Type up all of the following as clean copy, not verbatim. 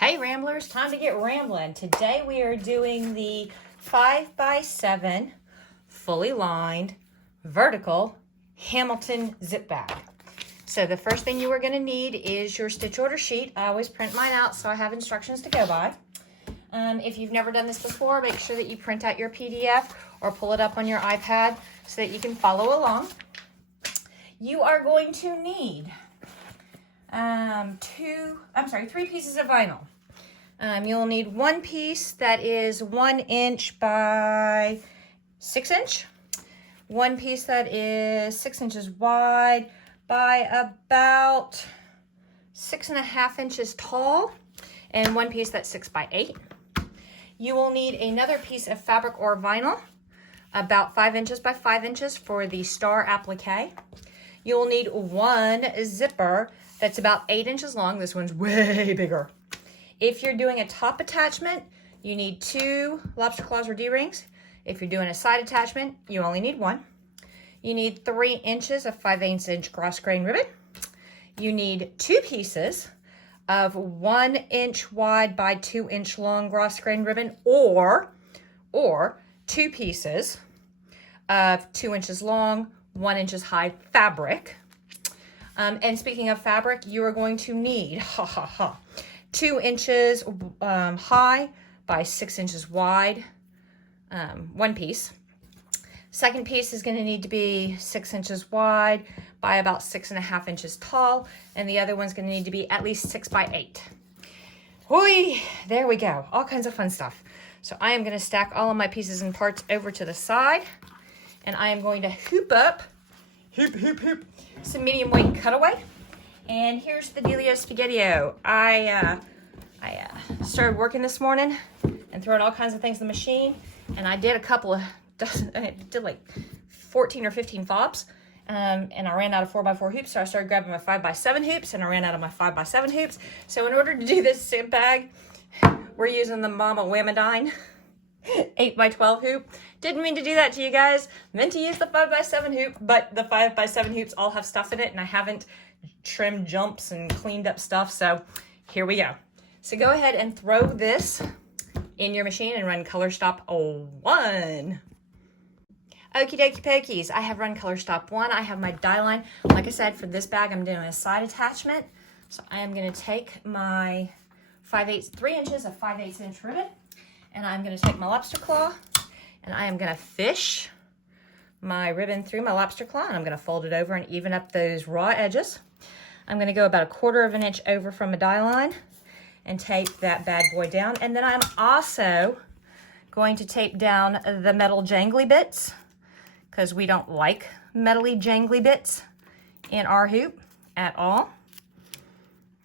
Hey Ramblers, time to get rambling. Today we are doing the 5x7 fully lined vertical Hamilton zip bag. So the first thing you are going to need is your stitch order sheet. I always print mine out so I have instructions to go by. If you've never done this before, make sure that you print out your PDF or pull it up on your iPad so that you can follow along. You are going to need three pieces of vinyl. You'll need one piece that is 1 inch by 6 inch, one piece that is 6 inches wide by about 6.5 inches tall, and one piece that's 6 by 8. You will need another piece of fabric or vinyl, about 5 inches by 5 inches for the star applique. You'll need one zipper that's about 8 inches long. This one's way bigger. If you're doing a top attachment, you need 2 lobster claws or D-rings. If you're doing a side attachment, you only need 1. You need 3 inches of 5/8 inch cross grain ribbon. You need 2 pieces of 1 inch wide by 2 inch long cross grain ribbon, or 2 pieces of 2 inches long, 1 inches high fabric. And speaking of fabric, you are going to need 2 inches high by 6 inches wide, one piece. Second piece is going to need to be 6 inches wide by about 6.5 inches tall, and the other one's going to need to be at least 6 by 8. Whee! There we go. All kinds of fun stuff. So I am going to stack all of my pieces and parts over to the side, and I am going to hoop up some medium weight cutaway. And here's the dealio spaghettio. I started working this morning and throwing all kinds of things in the machine, and I did I did like 14 or 15 fobs, and I ran out of 4x4 hoops, so I started grabbing my 5x7 hoops, and I ran out of my 5x7 hoops. So in order to do this zip bag, we're using the Mama Whamadine 8x12 hoop. Didn't mean to do that to you guys. Meant to use the 5x7 hoop, but the 5x7 hoops all have stuff in it, and I haven't trimmed jumps and cleaned up stuff, so here we go. So go ahead and throw this in your machine and run color stop 1. Okie dokie pokies, I have run color stop 1. I have my die line. Like I said, for this bag, I'm doing a side attachment. So I am going to take my 3 inches of 5/8 inch ribbon, and I'm going to take my lobster claw, and I am going to fish my ribbon through my lobster claw, and I'm going to fold it over and even up those raw edges. I'm going to go about 1/4 of an inch over from a die line and tape that bad boy down. And then I'm also going to tape down the metal jangly bits, because we don't like metally jangly bits in our hoop at all.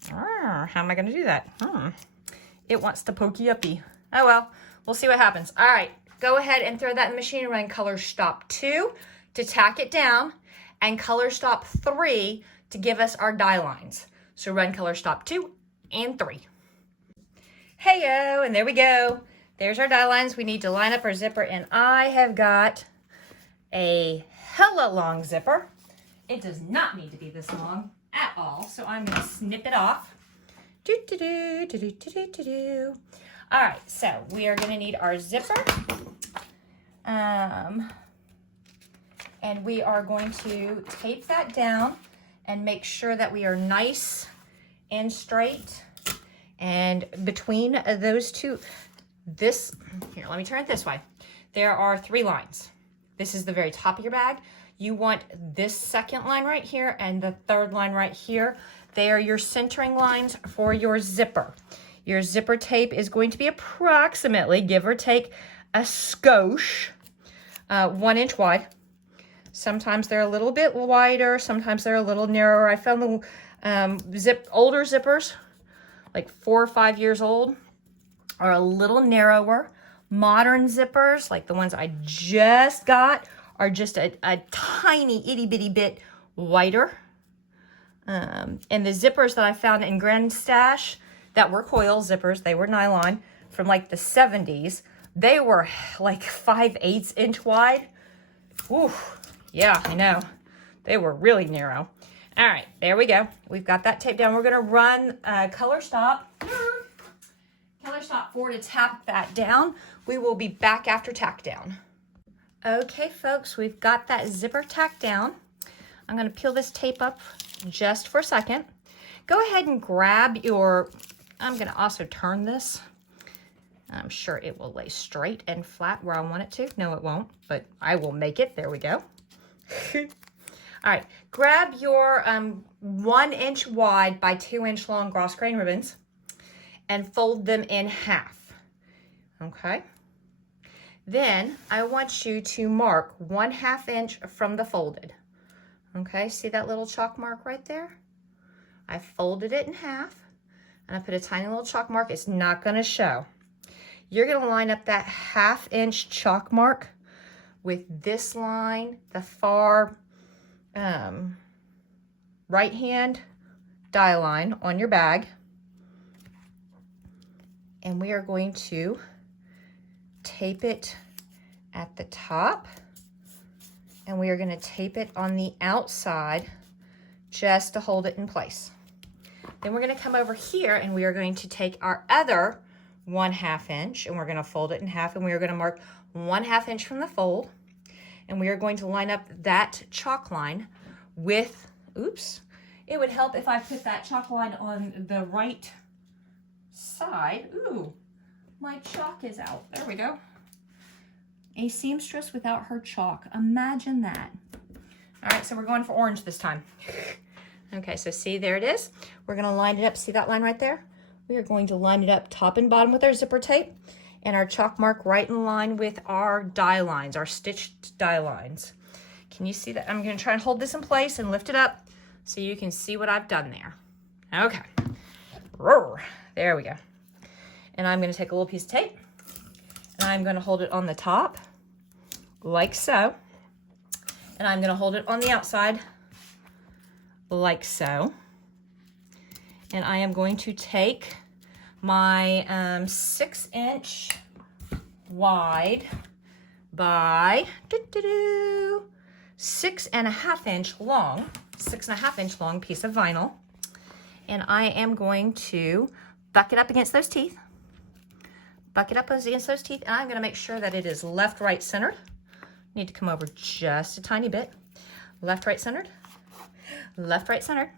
How am I going to do that? It wants to pokey uppy. Oh well, we'll see what happens. All right, go ahead and throw that in the machine and run color stop 2 to tack it down, and color stop 3 to give us our die lines. So run color stop 2 and 3. Hey-o, and there we go. There's our die lines. We need to line up our zipper, and I have got a hella long zipper. It does not need to be this long at all, so I'm going to snip it off. All right, so we are going to need our zipper, and we are going to tape that down and make sure that we are nice and straight. And between those two, here, let me turn it this way. There are 3 lines. This is the very top of your bag. You want this second line right here and the third line right here. They are your centering lines for your zipper. Your zipper tape is going to be approximately, give or take, a skosh, 1 inch wide. Sometimes they're a little bit wider, sometimes they're a little narrower. I found the older zippers, like 4 or 5 years old, are a little narrower. Modern zippers, like the ones I just got, are just a tiny itty bitty bit wider. And the zippers that I found in Grand Stash that were coil zippers, they were nylon from like the 70s, they were like 5/8 inch wide. Ooh, yeah, I know. They were really narrow. All right, there we go. We've got that taped down. We're going to run color stop Color stop 4 to tap that down. We will be back after tack down. Okay, folks, we've got that zipper tacked down. I'm going to peel this tape up just for a second. Go ahead and grab your, I'm going to also turn this. I'm sure it will lay straight and flat where I want it to. No, it won't, but I will make it. There we go. All right, grab your 1 inch wide by 2 inch long gross grain ribbons and fold them in half, okay? Then I want you to mark 1/2 inch from the folded. Okay, see that little chalk mark right there? I folded it in half and I put a tiny little chalk mark. It's not gonna show. You're gonna line up that 1/2 inch chalk mark with this line, the far right hand die line on your bag. And we are going to tape it at the top, and we are going to tape it on the outside just to hold it in place. Then we're going to come over here and we are going to take our other 1/2 inch and we're going to fold it in half, and we are going to mark 1/2 inch from the fold, and we are going to line up that chalk line with, oops, it would help if I put that chalk line on the right side. Ooh, my chalk is out. There we go. A seamstress without her chalk. Imagine that. All right, so we're going for orange this time. Okay, so see, there it is. We're gonna line it up. See that line right there? We are going to line it up top and bottom with our zipper tape and our chalk mark right in line with our die lines, our stitched die lines. Can you see that? I'm gonna try and hold this in place and lift it up so you can see what I've done there. Okay, there we go. And I'm gonna take a little piece of tape and I'm gonna hold it on the top like so. And I'm gonna hold it on the outside like so. And I am going to take my 6 inch wide by 6.5 inch long, 6.5 inch long piece of vinyl. And I am going to buck it up against those teeth. Buck it up against those teeth, and I'm gonna make sure that it is left, right, centered. Need to come over just a tiny bit. Left, right, centered. Left, right, centered.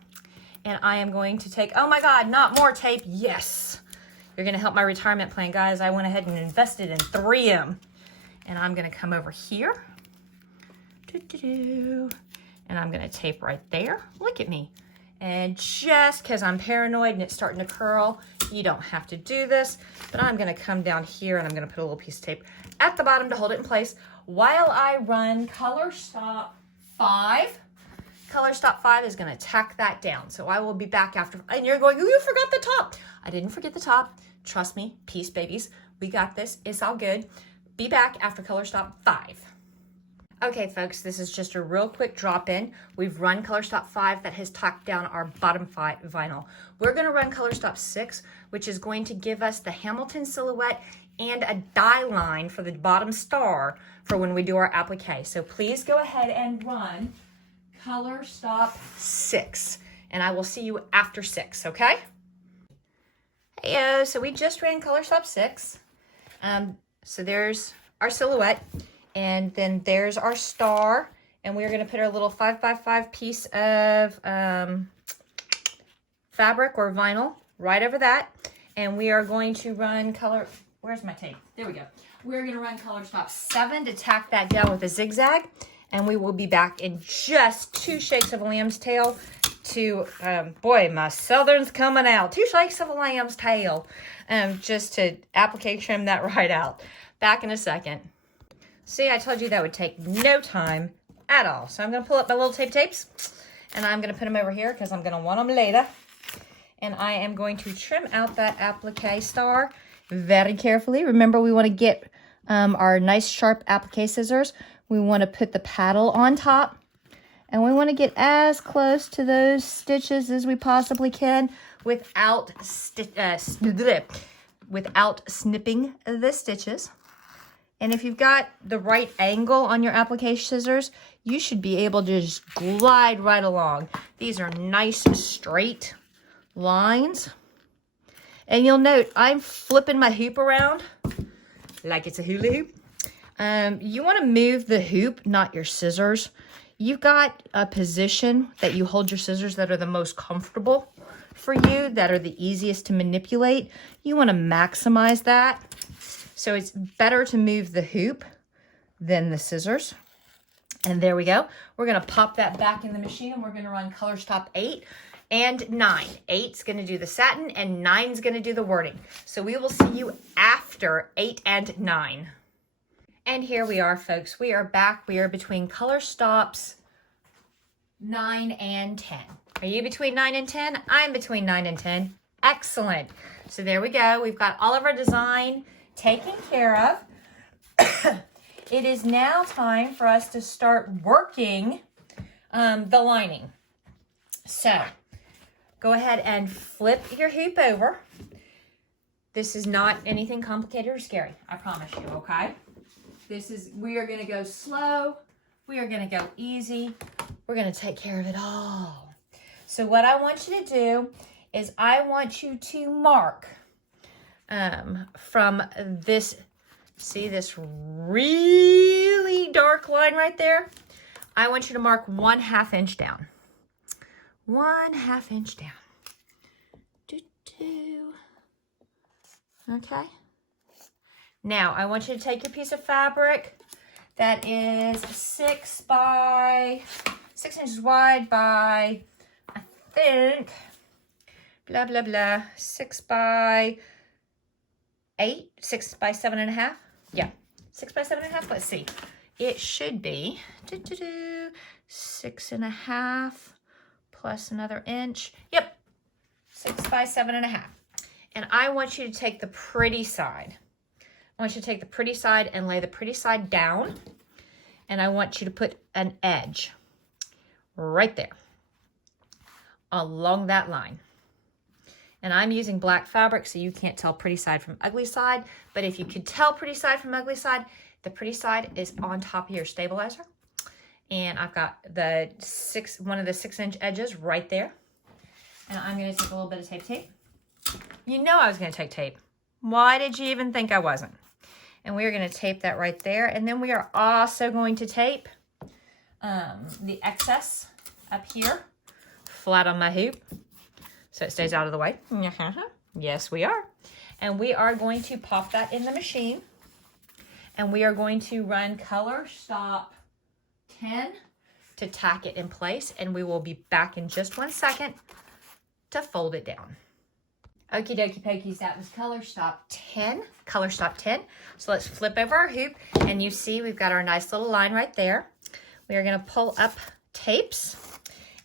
And I am going to take, oh my God, not more tape. Yes. You're gonna help my retirement plan, guys. I went ahead and invested in 3M. And I'm gonna come over here. And I'm gonna tape right there. Look at me. And just because I'm paranoid and it's starting to curl, you don't have to do this, but I'm gonna come down here and I'm gonna put a little piece of tape at the bottom to hold it in place while I run Color Stop 5. Color Stop 5 is gonna tack that down. So I will be back after, and you're going, oh, you forgot the top. I didn't forget the top. Trust me, peace babies. We got this, it's all good. Be back after Color Stop 5. Okay, folks, this is just a real quick drop in. We've run Color Stop 5 that has tacked down our bottom vinyl. We're gonna run Color Stop 6, which is going to give us the Hamilton silhouette and a die line for the bottom star for when we do our applique. So please go ahead and run Color Stop 6, and I will see you after 6, okay? Hey, so we just ran Color Stop 6. So there's our silhouette. And then there's our star, and we're gonna put our little 5x5 piece of fabric or vinyl right over that. And we are going to run color, where's my tape? There we go. We're gonna run Color Stop 7 to tack that down with a zigzag. And we will be back in just 2 shakes of a lamb's tail to, boy, my southern's coming out. 2 shakes of a lamb's tail, just to applique trim that right out. Back in a second. See, I told you that would take no time at all. So I'm going to pull up my little tapes, and I'm going to put them over here because I'm going to want them later. And I am going to trim out that applique star very carefully. Remember, we want to get our nice sharp applique scissors. We want to put the paddle on top, and we want to get as close to those stitches as we possibly can without snipping the stitches. And if you've got the right angle on your applique scissors, you should be able to just glide right along. These are nice straight lines. And you'll note I'm flipping my hoop around like it's a hula hoop. You want to move the hoop, not your scissors. You've got a position that you hold your scissors that are the most comfortable for you, that are the easiest to manipulate. You want to maximize that. So it's better to move the hoop than the scissors. And there we go. We're going to pop that back in the machine and we're going to run Color Stop 8 and 9. 8's going to do the satin and 9's going to do the wording. So we will see you after 8 and 9. And here we are, folks. We are back. We are between Color Stops 9 and 10. Are you between 9 and 10? I'm between 9 and 10. Excellent. So there we go. We've got all of our design taken care of. It is now time for us to start working the lining. So go ahead and flip your hoop over. This is not anything complicated or scary, I promise you, okay? We are going to go slow. We are going to go easy. We're going to take care of it all. So what I want you to do is I want you to mark from this, see this really dark line right there? I want you to mark 1/2 inch down. 1/2 inch down. Okay. Now, I want you to take your piece of fabric that is 6 inches wide by, I think, blah, blah, blah, 6 by 8, 6 by 7.5. Yeah, 6 by 7.5. Let's see. It should be 6.5 plus another inch. Yep, 6 by 7.5. And I want you to take the pretty side. I want you to take the pretty side and lay the pretty side down. And I want you to put an edge right there along that line. And I'm using black fabric, so you can't tell pretty side from ugly side. But if you could tell pretty side from ugly side, the pretty side is on top of your stabilizer. And I've got one of the 6-inch edges right there. And I'm going to take a little bit of tape. You know I was going to take tape. Why did you even think I wasn't? And we are going to tape that right there. And then we are also going to tape the excess up here flat on my hoop so it stays out of the way. Yes, we are. And we are going to pop that in the machine. And we are going to run Color Stop 10 to tack it in place. And we will be back in just 1 second to fold it down. Okie dokie pokies, that was Color Stop 10. Color Stop 10. So let's flip over our hoop, and you see we've got our nice little line right there. We are going to pull up tapes,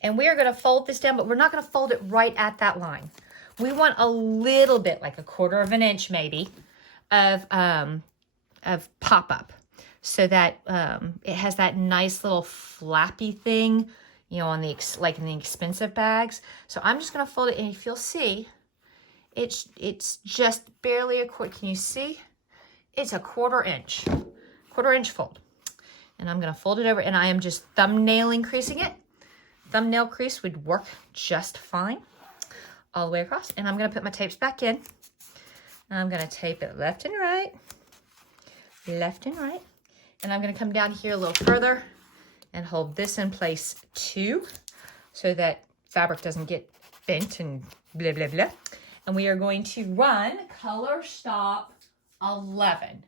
and we are going to fold this down, but we're not going to fold it right at that line. We want a little bit, like 1/4 of an inch maybe, of pop-up, so that it has that nice little flappy thing, you know, on the like in the expensive bags. So I'm just going to fold it, and if you'll see, it's just barely a quarter. Can you see? It's a 1/4 inch. 1/4 inch fold. And I'm going to fold it over, and I am just thumbnailing creasing it. Thumbnail crease would work just fine all the way across. And I'm going to put my tapes back in. I'm going to tape it left and right. Left and right. And I'm going to come down here a little further and hold this in place too, so that fabric doesn't get bent and blah, blah, blah. And we are going to run Color Stop 11.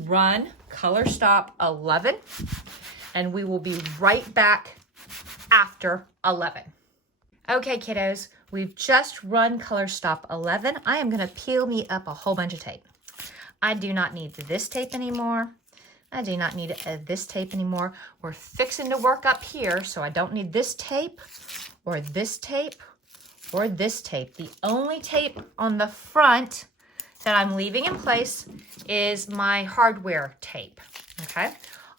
Run Color Stop 11. And we will be right back after 11. Okay, kiddos, we've just run Color Stop 11. I am going to peel me up a whole bunch of tape. I do not need this tape anymore. I do not need this tape anymore. We're fixing to work up here, so I don't need this tape or this tape or this tape. The only tape on the front that I'm leaving in place is my hardware tape, okay?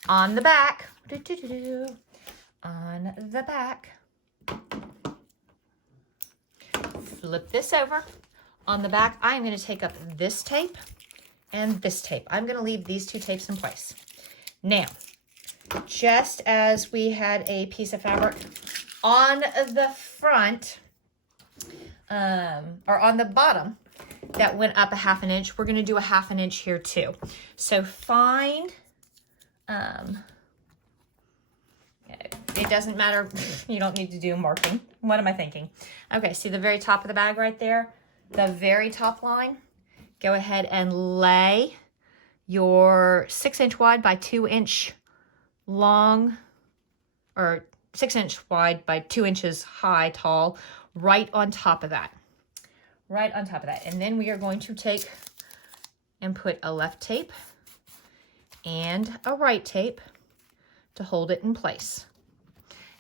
On the back, on the back, flip this over. On the back, I'm going to take up this tape and this tape. I'm going to leave these two tapes in place. Now, just as we had a piece of fabric on the front, or on the bottom that went up a 1/2 inch. We're gonna do a 1/2 inch here too. So find, it doesn't matter, you don't need to do marking. What am I thinking? Okay, see the very top of the bag right there? The very top line? Go ahead and lay your 6-inch wide by 2-inch long, or 6-inch wide by 2 inches high, tall, right on top of that. Right on top of that. And then we are going to take and put a left tape and a right tape to hold it in place.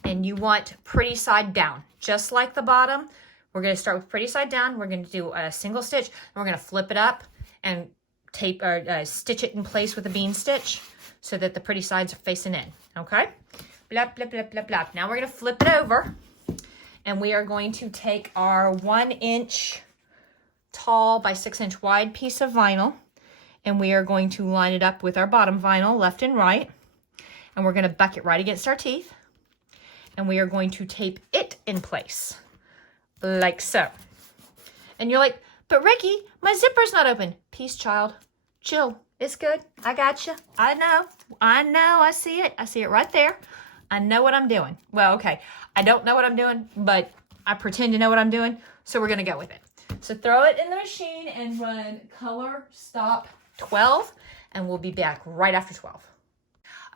And you want pretty side down, just like the bottom. We're going to start with pretty side down. We're going to do a single stitch, and we're going to flip it up and tape or stitch it in place with a bean stitch so that the pretty sides are facing in. Okay? Blop, blop, blop, blop, blop. Now we're going to flip it over, and we are going to take our 1-inch tall by 6-inch wide piece of vinyl, and we are going to line it up with our bottom vinyl left and right, and we're going to buck it right against our teeth, and we are going to tape it in place like so. And you're like, but Ricky, my zipper's not open. Peace, child. Chill. It's good. I got you. I know. I see it. I see it right there. I know what I'm doing. Well, okay. I don't know what I'm doing, but I pretend to know what I'm doing, so we're going to go with it. So throw it in the machine and run color stop 12, and we'll be back right after 12.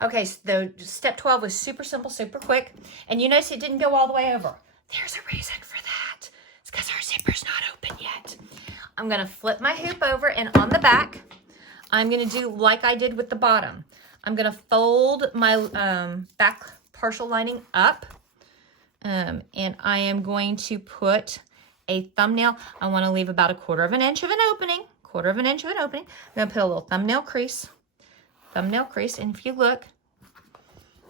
Okay, so the step 12 was super simple, super quick, and you notice it didn't go all the way over. There's a reason for that. It's because our zipper's not open yet. I'm going to flip my hoop over, and on the back, I'm going to do like I did with the bottom. I'm going to fold my back partial lining up, and I am going to put a thumbnail. I want to leave about 1/4 inch of an opening, 1/4 inch of an opening. I'm going to put a little thumbnail crease, and if you look,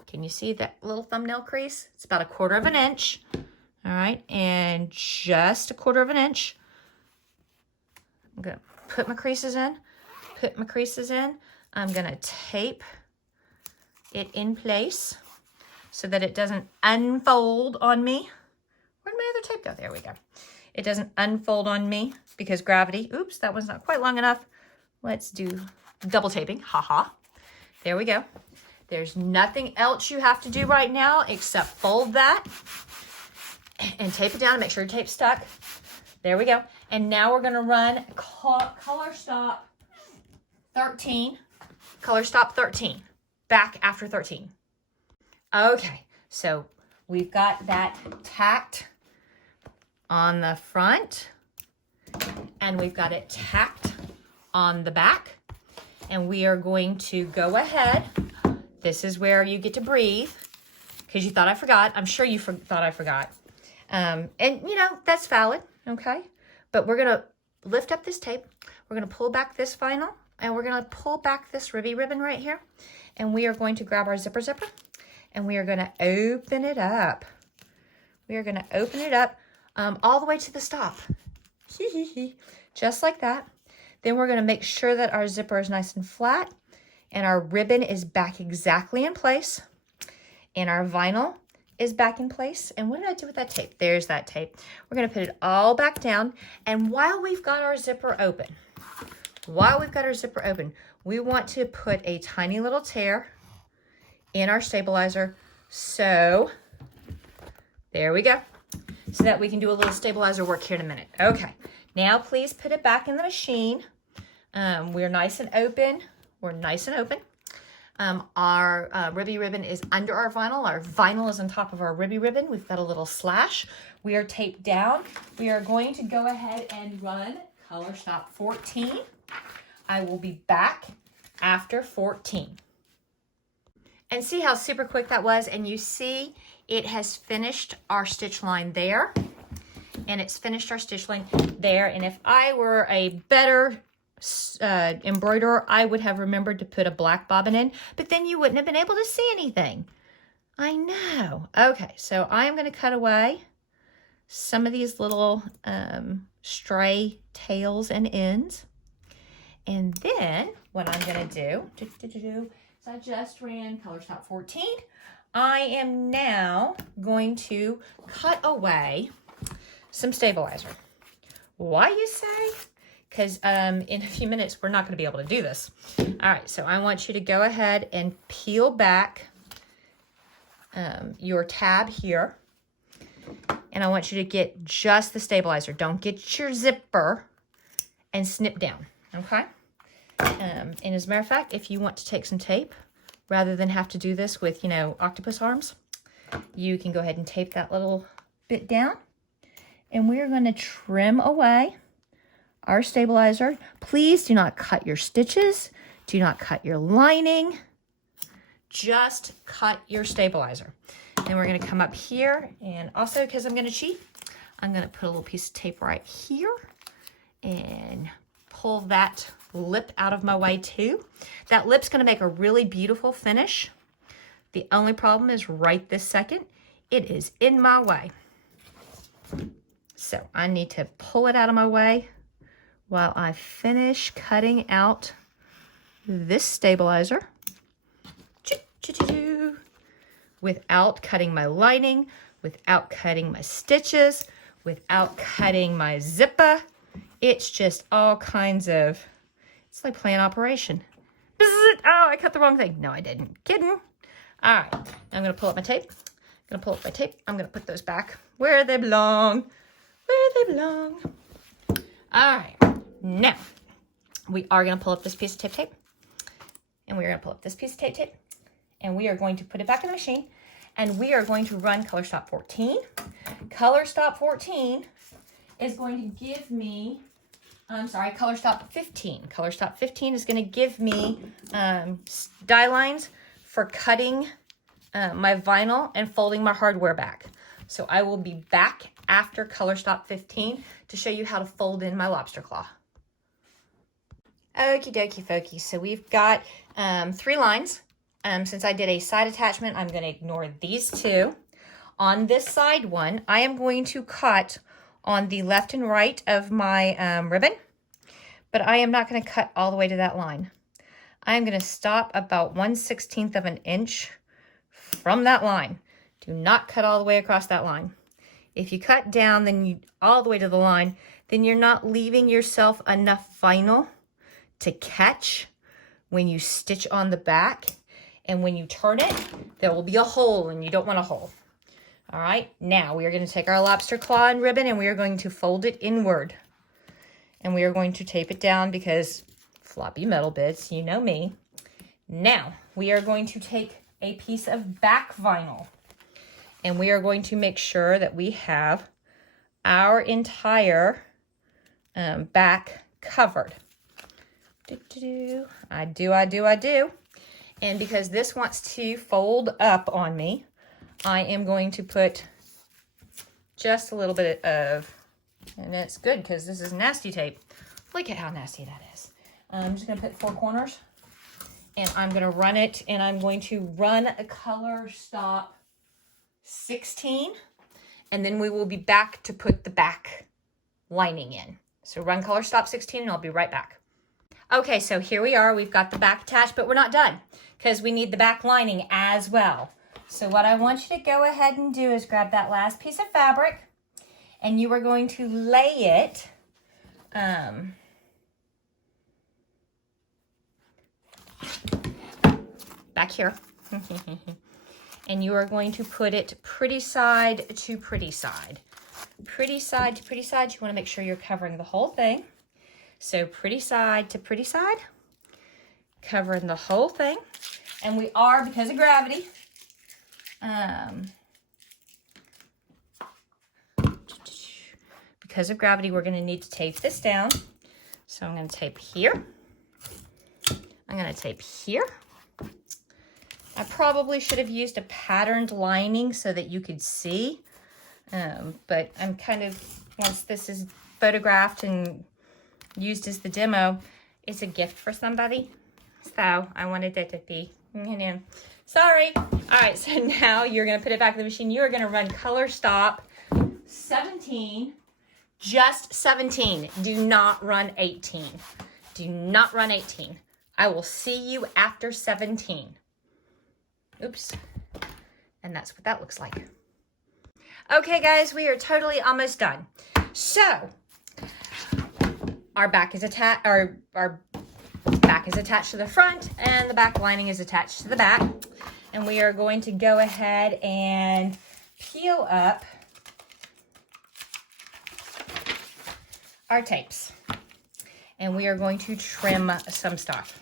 can you see that little thumbnail crease? It's about 1/4 inch. All right, and just 1/4 inch. I'm going to put my creases in, I'm going to tape it in place so that it doesn't unfold on me. Where'd my other tape go? There we go. It doesn't unfold on me because gravity. Oops, that one's not quite long enough. Let's do double taping. Ha. There we go. There's nothing else you have to do right now except fold that and tape it down and make sure your tape's stuck. There we go. And now we're going to run color stop 13. Color stop 13. Back after 13. Okay, so we've got that tacked on the front, and we've got it tacked on the back, and we are going to go ahead. This is where you get to breathe because you thought I forgot. I'm sure you thought I forgot. And you know, that's valid, okay? But we're gonna lift up this tape, we're gonna pull back this vinyl, and we're gonna pull back this ribby ribbon right here, and we are going to grab our zipper, and we are gonna open it up. We are gonna open it up all the way to the stop. Just like that. Then we're going to make sure that our zipper is nice and flat and our ribbon is back exactly in place and our vinyl is back in place. And what did I do with that tape? There's that tape. We're going to put it all back down. And while we've got our zipper open, we want to put a tiny little tear in our stabilizer. So there we go. So that we can do a little stabilizer work here in a minute. Okay, now please put it back in the machine. We're nice and open. Our ribby ribbon is under our vinyl. Our vinyl is on top of our ribby ribbon. We've got a little slash. We are taped down. We are going to go ahead and run color stop 14. I will be back after 14. And see how super quick that was? And you see it has finished our stitch line there. And it's finished our stitch line there. And if I were a better embroiderer, I would have remembered to put a black bobbin in. But then you wouldn't have been able to see anything. I know. Okay, so I am going to cut away some of these little stray tails and ends. And then what I'm going to do... I just ran color stop 14. I am now going to cut away some stabilizer. Why, you say? because in a few minutes, we're not going to be able to do this. All right, so I want you to go ahead and peel back your tab here. And I want you to get just the stabilizer. Don't get your zipper and snip down, okay? And as a matter of fact, if you want to take some tape, rather than have to do this with, you know, octopus arms, you can go ahead and tape that little bit down. And we're going to trim away our stabilizer. Please do not cut your stitches. Do not cut your lining. Just cut your stabilizer. Then we're going to come up here, and also because I'm going to cheat, I'm going to put a little piece of tape right here and pull that lip out of my way too. That lip's going to make a really beautiful finish. The only problem is right this second, it is in my way. So I need to pull it out of my way while I finish cutting out this stabilizer. Without cutting my lining, without cutting my stitches, without cutting my zipper. It's just all kinds of, it's like playing Operation. Oh, I cut the wrong thing. No, I didn't. Kidding. All right, I'm gonna pull up my tape. I'm gonna put those back where they belong. Where they belong. All right, now we are gonna pull up this piece of tape. And we're gonna pull up this piece of tape. And we are going to put it back in the machine, and we are going to run Color Stop 14. Color Stop 14 is going to give me, Color Stop 15. Color Stop 15 is going to give me die lines for cutting my vinyl and folding my hardware back. So I will be back after Color Stop 15 to show you how to fold in my lobster claw. Okie dokie folky. So we've got 3 lines. Since I did a side attachment, I'm going to ignore these 2. On this side one, I am going to cut on the left and right of my ribbon, but I am not going to cut all the way to that line. I am going to stop about 1/16 of an inch from that line. Do not cut all the way across that line. If you cut down all the way to the line, then you're not leaving yourself enough vinyl to catch when you stitch on the back. And when you turn it, there will be a hole, and you don't want a hole. All right, now we are going to take our lobster claw and ribbon, and we are going to fold it inward. And we are going to tape it down because floppy metal bits, you know me. Now, we are going to take a piece of back vinyl, and we are going to make sure that we have our entire back covered. I do. And because this wants to fold up on me, I am going to put just a little bit of, and it's good because this is nasty tape. Look at how nasty that is. I'm just going to put 4 corners, and I'm going to run it, and I'm going to run a Color Stop 16, and then we will be back to put the back lining in. So run Color Stop 16, and I'll be right back. Okay, so here we are. We've got the back attached, but we're not done because we need the back lining as well. So what I want you to go ahead and do is grab that last piece of fabric, and you are going to lay it back here. And you are going to put it pretty side to pretty side. Pretty side to pretty side. You want to make sure you're covering the whole thing. So pretty side to pretty side, covering the whole thing. And we are, because of gravity, we're going to need to tape this down. So I'm going to tape here. I'm going to tape here. I probably should have used a patterned lining so that you could see. But I'm kind of, once this is photographed and used as the demo, it's a gift for somebody. So I wanted it to be, sorry. All right, so now you're going to put it back in the machine. You're going to run Color Stop 17, just 17. Do not run 18. Do not run 18. I will see you after 17. Oops. And that's what that looks like. Okay, guys, we are totally almost done. So our back is attached, our back is attached to the front, and the back lining is attached to the back. And we are going to go ahead and peel up our tapes. And we are going to trim some stuff.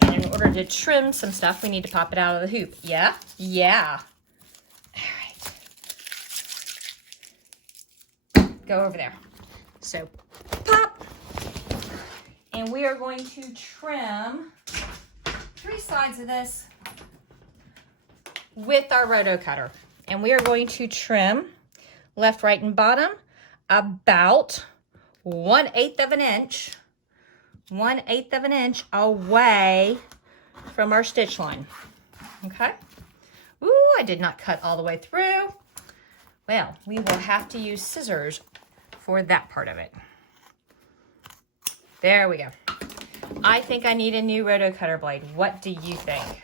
And in order to trim some stuff, we need to pop it out of the hoop. Yeah? Yeah. All right. Go over there. So, pop. And we are going to trim 3 sides of this with our roto cutter. And we are going to trim left, right, and bottom about 1/8 of an inch. 1/8 of an inch away from our stitch line. Okay? Ooh, I did not cut all the way through. Well, we will have to use scissors for that part of it. There we go. I think I need a new roto cutter blade. What do you think?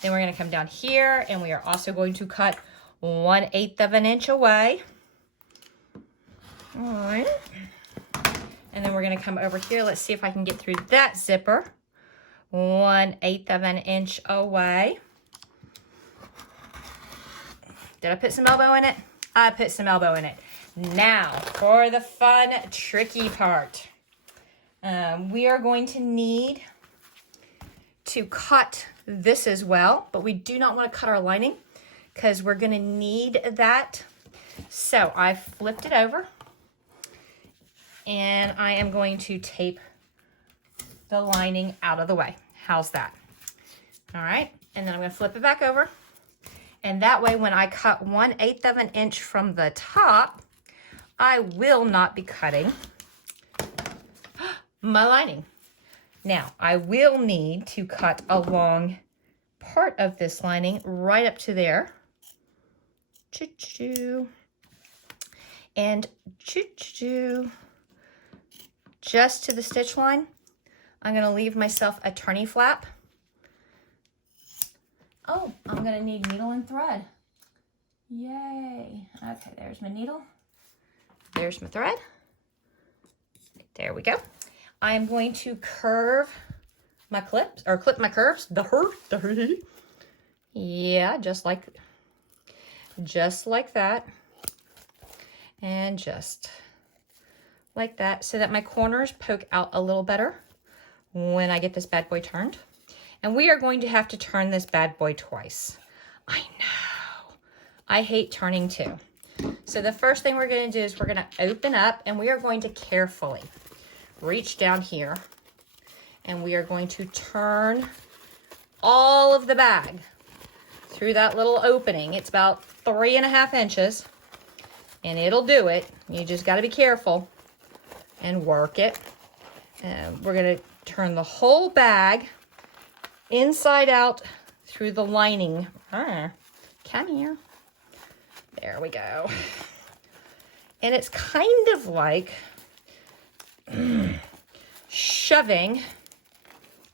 Then we're going to come down here, and we are also going to cut 1/8 of an inch away. All right. And then we're going to come over here. Let's see if I can get through that zipper. 1/8 of an inch away. Did I put some elbow in it? I put some elbow in it. Now, for the fun, tricky part. We are going to need to cut this as well, but we do not want to cut our lining because we're going to need that. So I flipped it over, and I am going to tape the lining out of the way. How's that? All right, and then I'm going to flip it back over, and that way when I cut 1/8 of an inch from the top, I will not be cutting my lining. Now, I will need to cut along part of this lining right up to there. Choo-choo. And choo-choo. Just to the stitch line. I'm going to leave myself a turny flap. Oh, I'm going to need needle and thread. Yay. Okay, there's my needle. There's my thread. There we go. I am going to curve my clips, or clip my curves. Yeah, just like that. And just like that, so that my corners poke out a little better when I get this bad boy turned. And we are going to have to turn this bad boy twice. I know. I hate turning too. So the first thing we're going to do is we're going to open up, and we are going to carefully reach down here, and we are going to turn all of the bag through that little opening. It's about 3.5 inches, and it'll do it. You just got to be careful and work it. We're going to turn the whole bag inside out through the lining. Come here. There we go. And it's kind of like shoving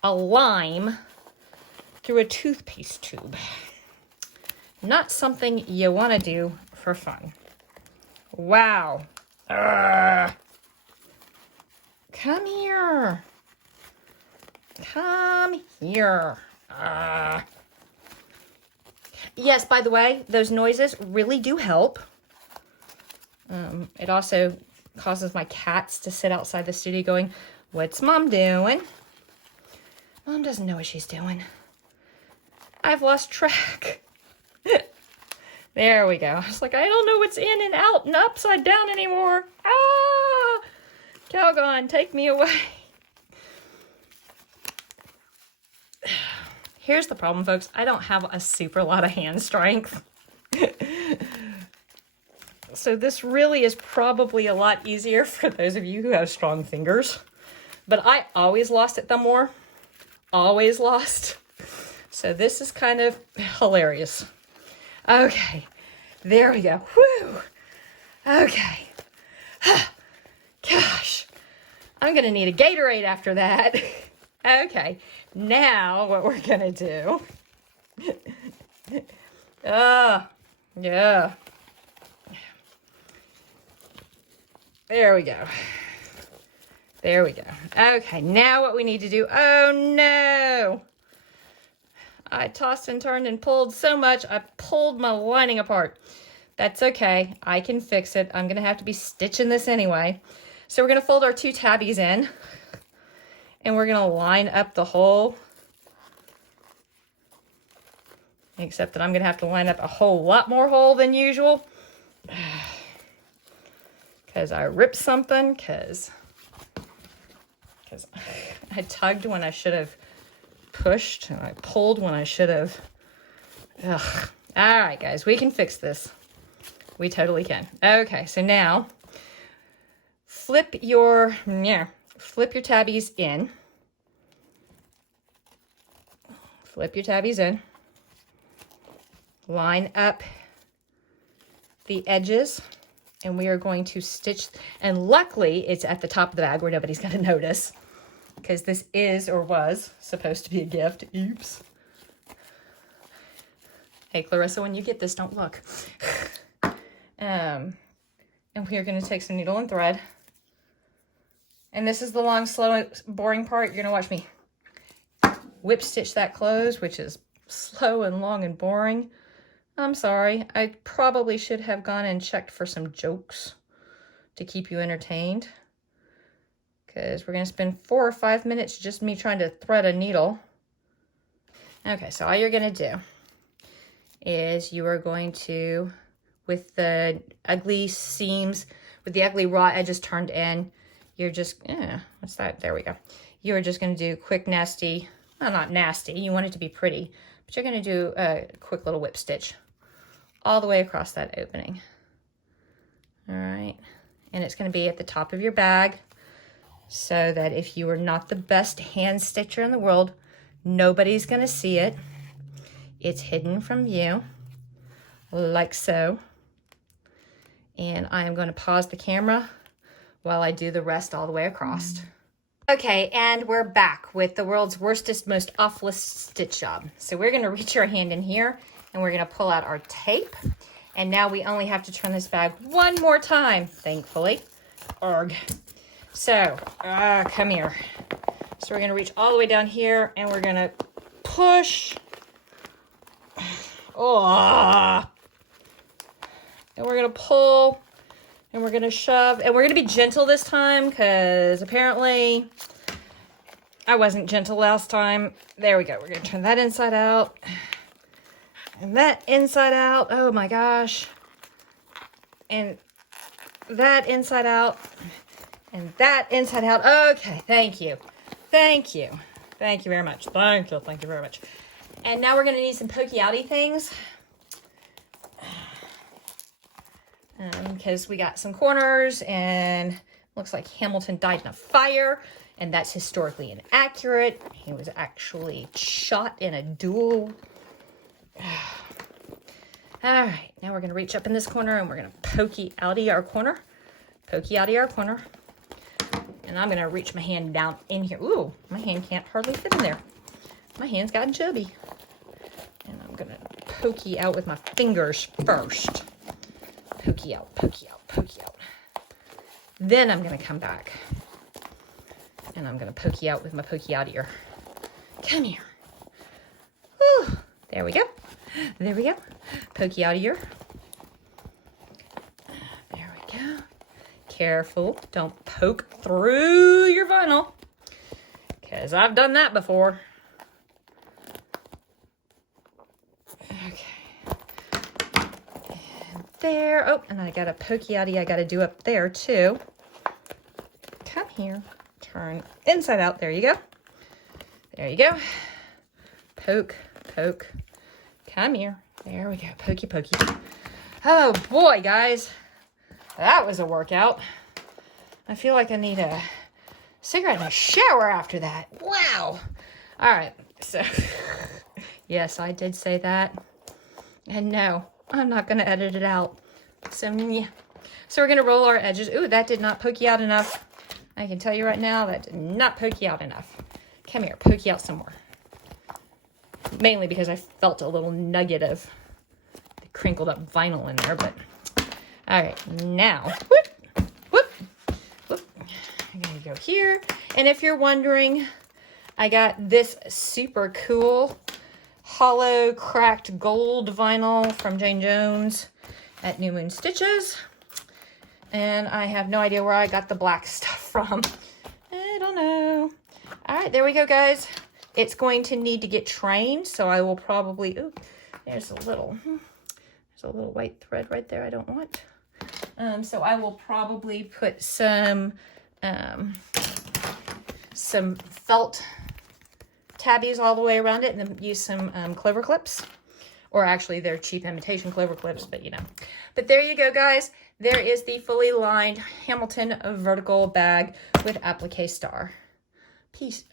a lime through a toothpaste tube. Not something you want to do for fun. Wow. Come here. Come here. Yes, by the way, those noises really do help. It also causes my cats to sit outside the studio going, "What's Mom doing?" Mom doesn't know what she's doing. I've lost track. There we go. I was like, I don't know what's in and out and upside down anymore. Ah! Calgon, take me away. Here's the problem, folks. I don't have a super lot of hand strength. So this really is probably a lot easier for those of you who have strong fingers. But I always lost at them more. Always lost. So this is kind of hilarious. Okay. There we go. Whew. Okay. Gosh. I'm going to need a Gatorade after that. Okay. Now what we're going to do. Yeah. There we go. There we go. Okay, now what we need to do, oh no! I tossed and turned and pulled so much, I pulled my lining apart. That's okay, I can fix it. I'm gonna have to be stitching this anyway. So we're gonna fold our 2 tabbies in, and we're gonna line up the hole. Except that I'm gonna have to line up a whole lot more hole than usual. Because I ripped something, because I tugged when I should have pushed, and I pulled when I should have. Ugh. All right, guys, we can fix this. We totally can. Okay, so now flip your tabbies in. Flip your tabbies in. Line up the edges, and we are going to stitch, and luckily it's at the top of the bag where nobody's going to notice, because this is or was supposed to be a gift. Oops. Hey Clarissa, when you get this, don't look. And we are going to take some needle and thread, and this is the long, slow, boring part. You're going to watch me whip stitch that close, which is slow and long and boring. I'm sorry. I probably should have gone and checked for some jokes to keep you entertained, because we're going to spend 4 or 5 minutes just me trying to thread a needle. Okay, so all you're going to do is you are going to, with the ugly seams, with the ugly raw edges turned in, you're just, what's that? There we go. You're just going to do quick, nasty, well, not nasty, you want it to be pretty, but you're going to do a quick little whip stitch all the way across that opening. All right, and it's going to be at the top of your bag, so that if you are not the best hand stitcher in the world, nobody's going to see it. It's hidden from view, like so. And I am going to pause the camera while I do the rest all the way across. Okay, and we're back with the world's worstest, most awfulest stitch job. So we're going to reach our hand in here, and we're going to pull out our tape. And now we only have to turn this bag one more time, thankfully. Arg. So, come here. So we're going to reach all the way down here, and we're going to push. Oh. And we're going to pull, and we're going to shove, and we're going to be gentle this time, because apparently I wasn't gentle last time. There we go. We're going to turn that inside out. And that inside out, oh my gosh. And that inside out, and that inside out. Okay, thank you. Thank you. Thank you very much. Thank you very much. And now we're gonna need some pokey outy things. Because we got some corners, and looks like Hamilton died in a fire, and that's historically inaccurate. He was actually shot in a duel. All right, now we're going to reach up in this corner, and we're going to pokey outy our corner. Pokey outy our corner. And I'm going to reach my hand down in here. Ooh, my hand can't hardly fit in there. My hand's gotten chubby. And I'm going to pokey out with my fingers first. Pokey out, pokey out, pokey out. Then I'm going to come back, and I'm going to pokey out with my pokey outer. Come here. Whew. There we go. There we go. Pokey out of here. There we go. Careful. Don't poke through your vinyl, because I've done that before. Okay. And there. Oh, and I got a pokey outy I got to do up there too. Come here. Turn inside out. There you go. There you go. Poke, poke. Come here. There we go. Pokey, pokey. Oh boy, guys. That was a workout. I feel like I need a cigarette and a shower after that. Wow. All right. So, yes, I did say that. And no, I'm not going to edit it out. So, yeah. So we're going to roll our edges. Ooh, that did not poke you out enough. I can tell you right now, that did not poke you out enough. Come here. Poke you out some more. Mainly because I felt a little nugget of the crinkled up vinyl in there, but all right, now, whoop, whoop, whoop. I'm gonna go here. And if you're wondering, I got this super cool hollow cracked gold vinyl from Jane Jones at New Moon Stitches. And I have no idea where I got the black stuff from. I don't know. All right, there we go, guys. It's going to need to get trained, so I will probably, ooh, there's a little white thread right there I don't want. So I will probably put some felt tabbies all the way around it, and then use some clover clips. Or actually, they're cheap imitation clover clips, but you know. But there you go, guys. There is the fully lined Hamilton vertical bag with applique star. Peace.